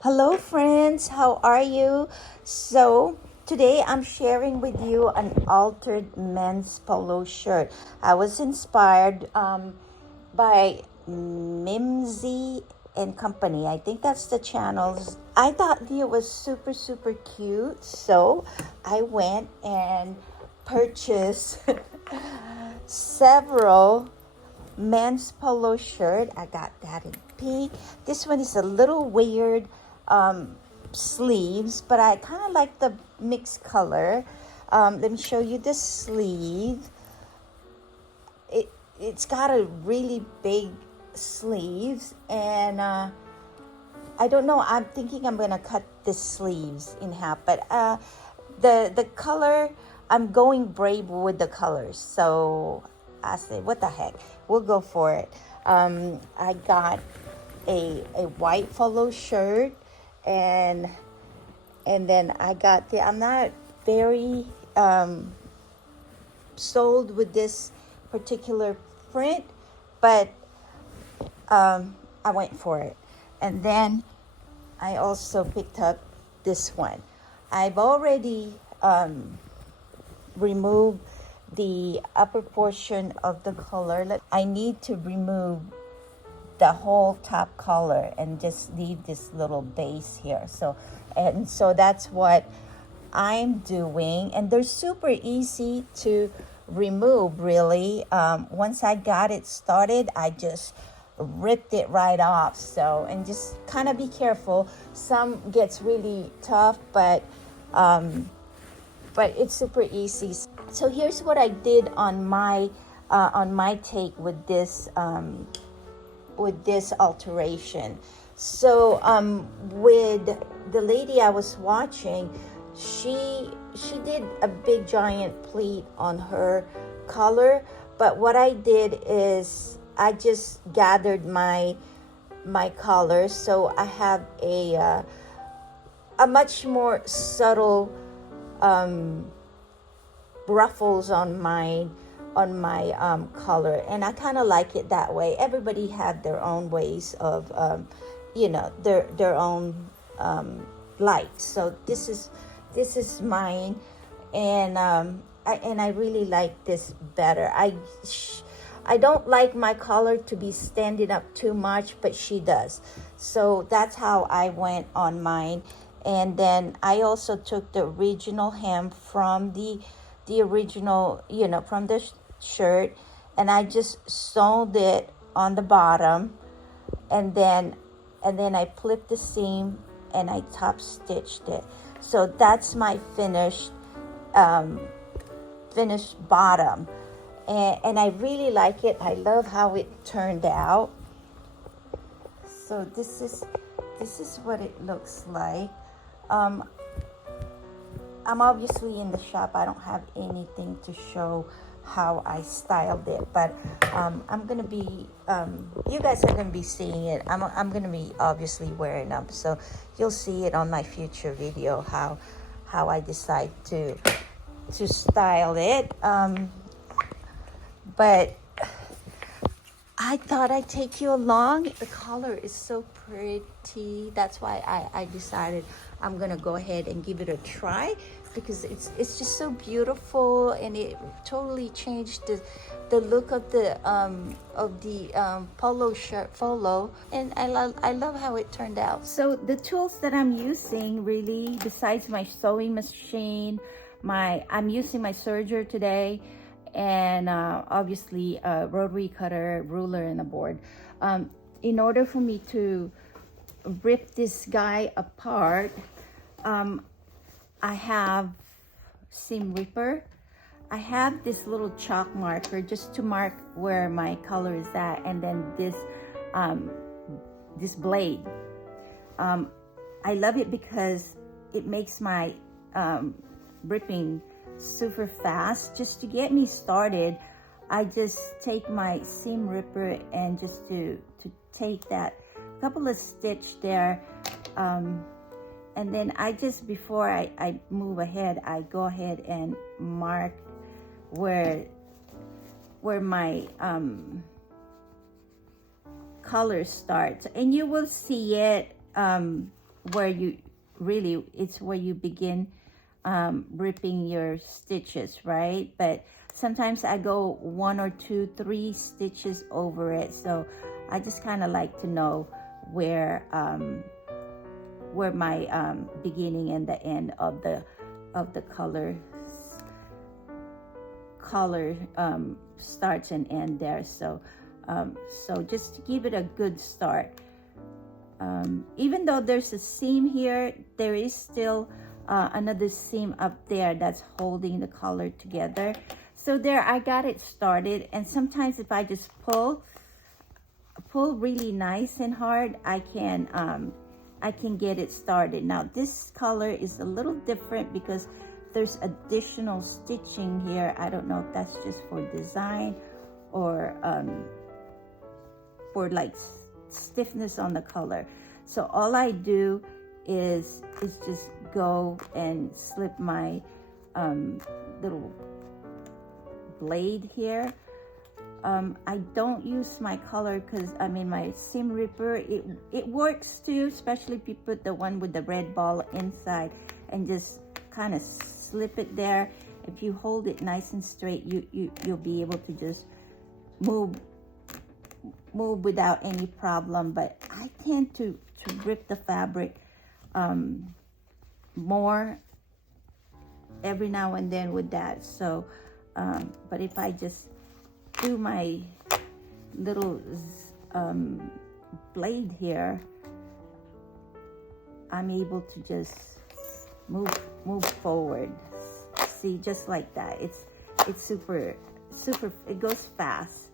Hello, friends. How are you? So, today I'm sharing with you an altered men's polo shirt. I was inspired by Mimsy and Company. I think that's the channels. I thought it was super, super cute. So, I went and purchased several men's polo shirt. I got that in pink. This one is a little weird um, sleeves, but I kind of like the mixed color. Let me show you the sleeve. It's got a really big sleeves, and I don't know. I'm thinking I'm gonna cut the sleeves in half, but the color, I'm going brave with the colors. So I say, what the heck? We'll go for it. I got a white polo shirt, and then I got the. I'm not very sold with this particular print, but I went for it. And then I also picked up this one. I've already removed the upper portion of the collar. I need to remove the whole top collar and just leave this little base here. So that's what I'm doing, and they're super easy to remove, really. Once I got it started, I just ripped it right off. So, and just kind of be careful. Some gets really tough, but it's super easy. So here's what I did on my take with this alteration. So with the lady I was watching, she did a big giant pleat on her collar, but what I did is I just gathered my collar, so I have a much more subtle ruffles on my collar, and I kind of like it that way. Everybody had their own ways of their own likes. So this is mine, and I really like this better. I don't like my collar to be standing up too much, but she does. So that's how I went on mine. And then I also took the original hem from the original, from the shirt, and I just sewed it on the bottom, and then I flipped the seam and I top stitched it. So that's my finished bottom, and I really like it. I love how it turned out. So this is what it looks like. I'm obviously in the shop. I don't have anything to show how I styled it, but I'm gonna be you guys are gonna be seeing it. I'm gonna be obviously wearing them, so you'll see it on my future video how I decide to style it. But I thought I'd take you along. The color is so pretty. That's why I decided I'm gonna go ahead and give it a try, because it's just so beautiful, and it totally changed the look of the polo shirt, and I love how it turned out. So the tools that I'm using, really, besides my sewing machine, I'm using my serger today, and obviously a rotary cutter, ruler, and a board. In order for me to rip this guy apart, I have seam ripper. I have this little chalk marker just to mark where my color is at, and then this blade. I love it because it makes my ripping super fast. Just to get me started, I just take my seam ripper and just to take that couple of stitch there, and then I just, before I move ahead, I go ahead and mark where my color starts, and you will see it where you really, it's where you begin ripping your stitches, right? But sometimes I go 1 or 2, 3 stitches over it. So I just kind of like to know where my beginning and the end of the color starts and end there. So so just to give it a good start. Even though there's a seam here, there is still another seam up there that's holding the color together. So there, I got it started. And sometimes if I just pull really nice and hard, I can get it started. Now this color is a little different because there's additional stitching here. I don't know if that's just for design or for like stiffness on the color. So all I do is just go and slip my little blade here. I don't use my color because I mean my seam ripper, it works too, especially if you put the one with the red ball inside and just kind of slip it there. If you hold it nice and straight, you'll be able to just move without any problem. But I tend to rip the fabric more every now and then with that. So but if I just do my little blade here, I'm able to just move forward. See, just like that. It's super, it goes fast.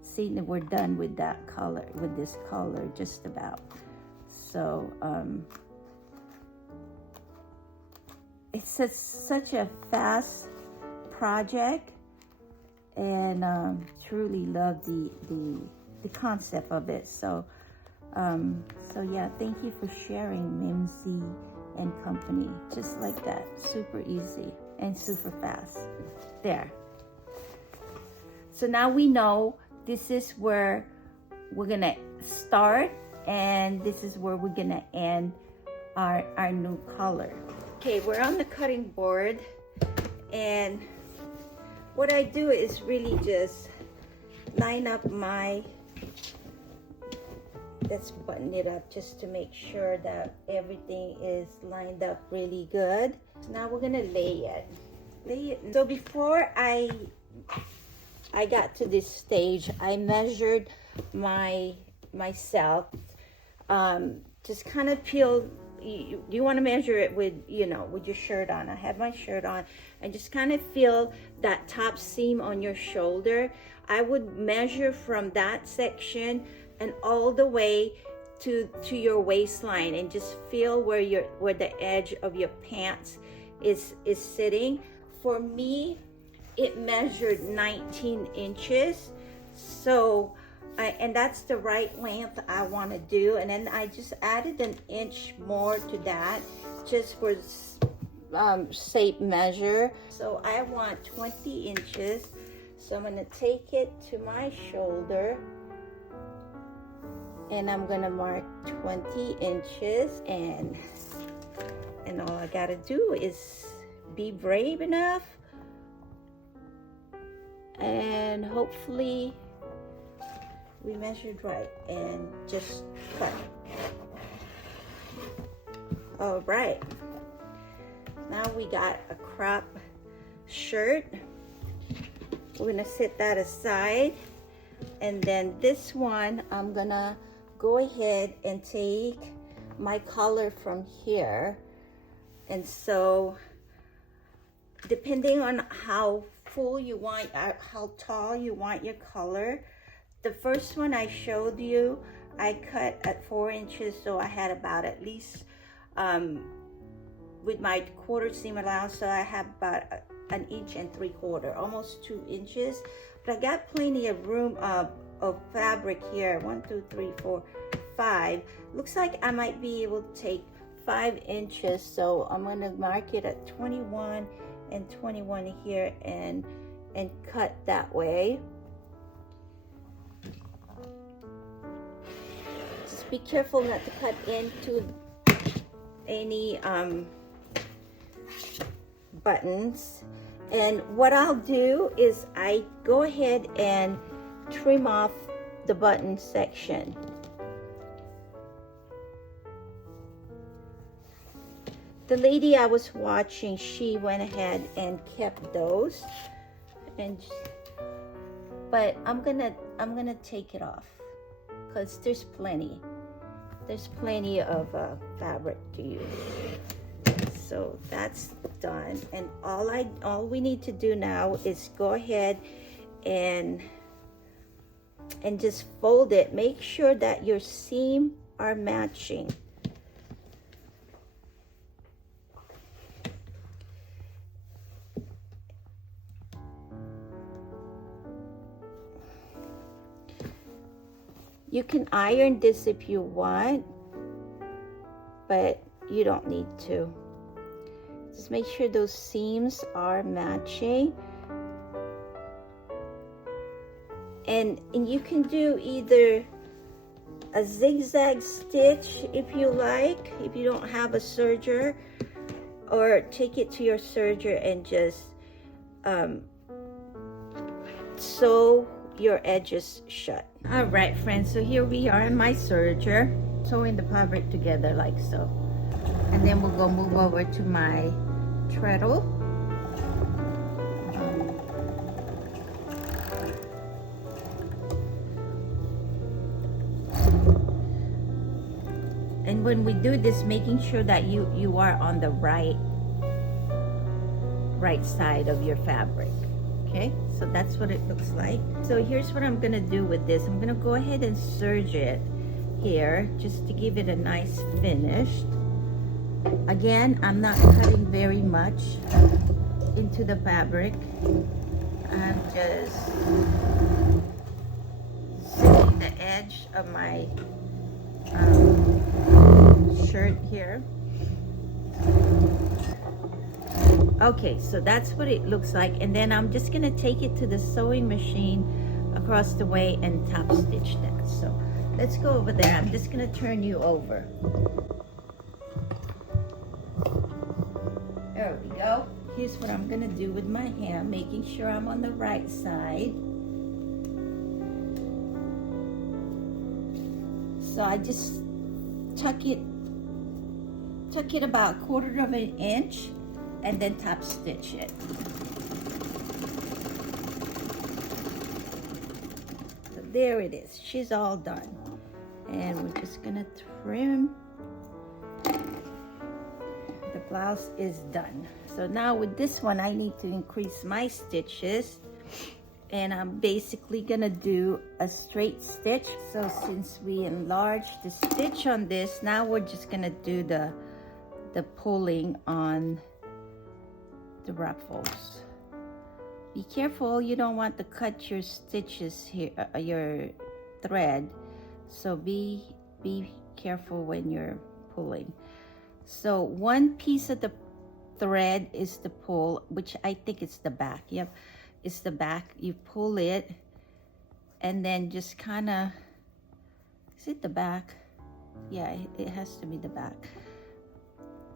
See, we're done with that color, with this color, just about. So it's such a fast project, and truly love the concept of it. So so yeah, thank you for sharing, Mimsy and Company. Just like that, super easy and super fast. There. So now we know this is where we're gonna start, and this is where we're gonna end our new color. Okay, we're on the cutting board, and what I do is really just line up let's button it up just to make sure that everything is lined up really good. So now we're gonna lay it. So before I got to this stage, I measured myself. Just kind of peel. You want to measure it with, with your shirt on. I have my shirt on, and just kind of feel that top seam on your shoulder. I would measure from that section and all the way to your waistline, and just feel where the edge of your pants is sitting. For me, it measured 19 inches. So and that's the right length I want to do. And then I just added an inch more to that, just for shape measure. So I want 20 inches. So I'm going to take it to my shoulder, and I'm going to mark 20 inches. And all I got to do is be brave enough, and hopefully we measured right, and just cut. All right, now we got a crop shirt. We're gonna set that aside, and then this one, I'm gonna go ahead and take my color from here. And so depending on how full you want, how tall you want your color, the first one I showed you, I cut at 4 inches, so I had about at least, with my quarter seam allowance, so I have about 1 3/4 inches, almost 2 inches. But I got plenty of room of fabric here. 1, 2, 3, 4, 5. Looks like I might be able to take 5 inches, so I'm gonna mark it at 21 and 21 here, and cut that way. Be careful not to cut into any buttons. And what I'll do is I go ahead and trim off the button section. The lady I was watching, she went ahead and kept those, but I'm gonna take it off because there's plenty of fabric to use. So that's done, and all we need to do now is go ahead and just fold it. Make sure that your seam are matching. You can iron this if you want, but you don't need to. Just make sure those seams are matching. And you can do either a zigzag stitch if you like, if you don't have a serger, or take it to your serger and just sew your edges shut. All right, friends, so here we are in my serger, sewing the fabric together like so. And then we'll go move over to my treadle. And when we do this, making sure that you are on the right side of your fabric. Okay, so that's what it looks like. So here's what I'm gonna do with this. I'm gonna go ahead and serge it here just to give it a nice finish. Again, I'm not cutting very much into the fabric. I'm just zipping the edge of my shirt here. Okay, so that's what it looks like, and then I'm just gonna take it to the sewing machine across the way and top stitch that. So let's go over there. I'm just gonna turn you over. There we go. Here's what I'm gonna do with my hand, making sure I'm on the right side. So I just tuck it about 1/4 of an inch and then top stitch it. So there it is. She's all done. And we're just gonna trim. The blouse is done. So now with this one, I need to increase my stitches. And I'm basically gonna do a straight stitch. So since we enlarged the stitch on this, now we're just gonna do the pulling on the ruffles. Be careful, you don't want to cut your stitches here, your thread. So be careful when you're pulling. So one piece of the thread is the pull, which I think it's the back. Yep, it's the back. You pull it and then just kind of, is it the back? Yeah, it has to be the back.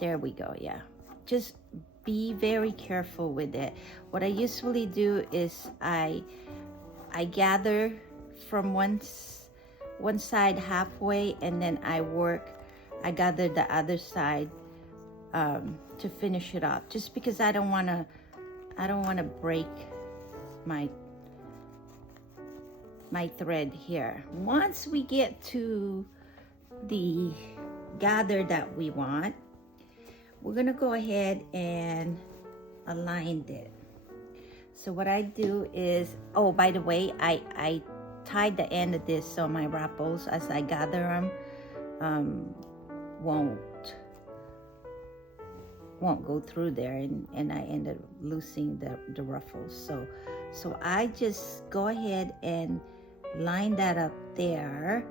There we go. Yeah, just be very careful with it. What I usually do is I gather from one side halfway, and then I gather the other side to finish it off, just because I don't want to break my thread here. Once we get to the gather that we want, we're gonna go ahead and align it. So what I do is, oh, by the way, I tied the end of this so my ruffles, as I gather them, won't go through there, and I end up losing the ruffles. So I just go ahead and line that up there,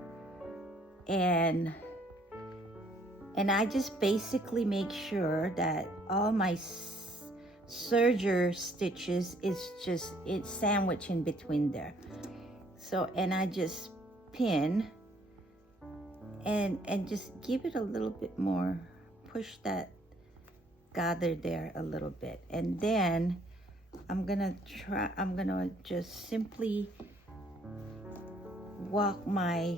and I just basically make sure that all my serger stitches it's sandwiched in between there. So, and I just pin and just give it a little bit more push that gather there a little bit, and then I'm gonna just simply walk my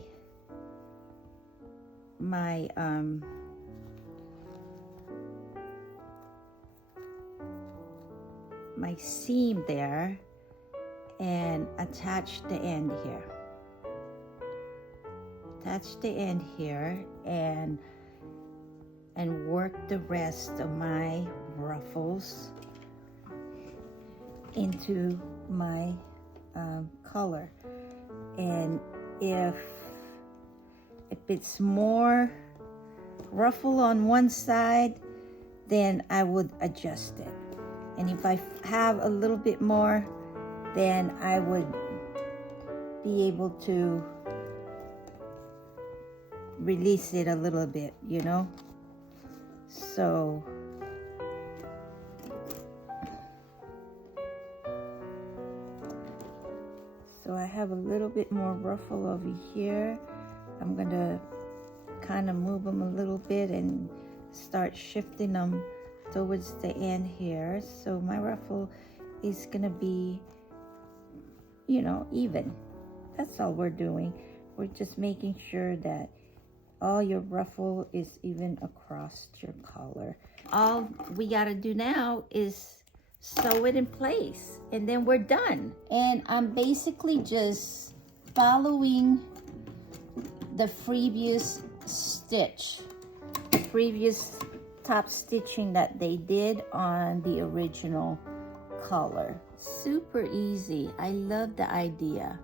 seam there and attach the end here. Attach the end here and work the rest of my ruffles into my color. And if it's more ruffle on one side, then I would adjust it. And if I have a little bit more, then I would be able to release it a little bit, you know? So I have a little bit more ruffle over here. I'm gonna kind of move them a little bit and start shifting them towards the end here. So my ruffle is gonna be, you know, even. That's all we're doing. We're just making sure that all your ruffle is even across your collar. All we gotta do now is sew it in place, and then we're done. And I'm basically just following the previous stitch, previous top stitching that they did on the original color. Super easy. I love the idea.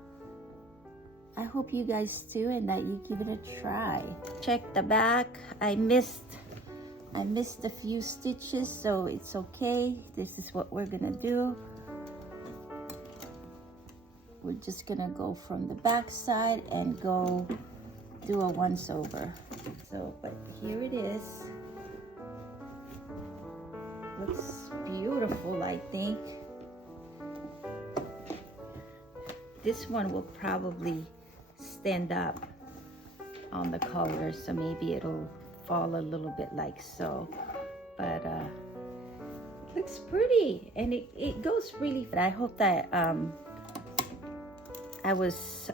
I hope you guys too, and that you give it a try. Check the back. I missed a few stitches, so it's okay. This is what we're gonna do. We're just gonna go from the back side and go do a once over. So, but here it is. Looks beautiful, I think. This one will probably stand up on the collar, so maybe it'll fall a little bit like so, but it looks pretty, and it goes really. I hope that I was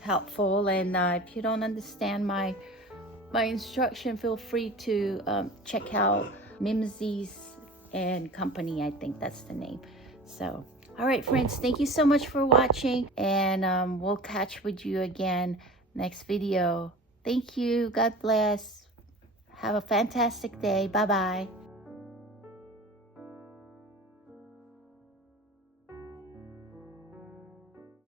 helpful, and if you don't understand my instruction, feel free to check out Mimsey's and Company. I think that's the name. So all right, friends, thank you so much for watching, and we'll catch with you again next video. Thank you. God bless. Have a fantastic day. Bye-bye.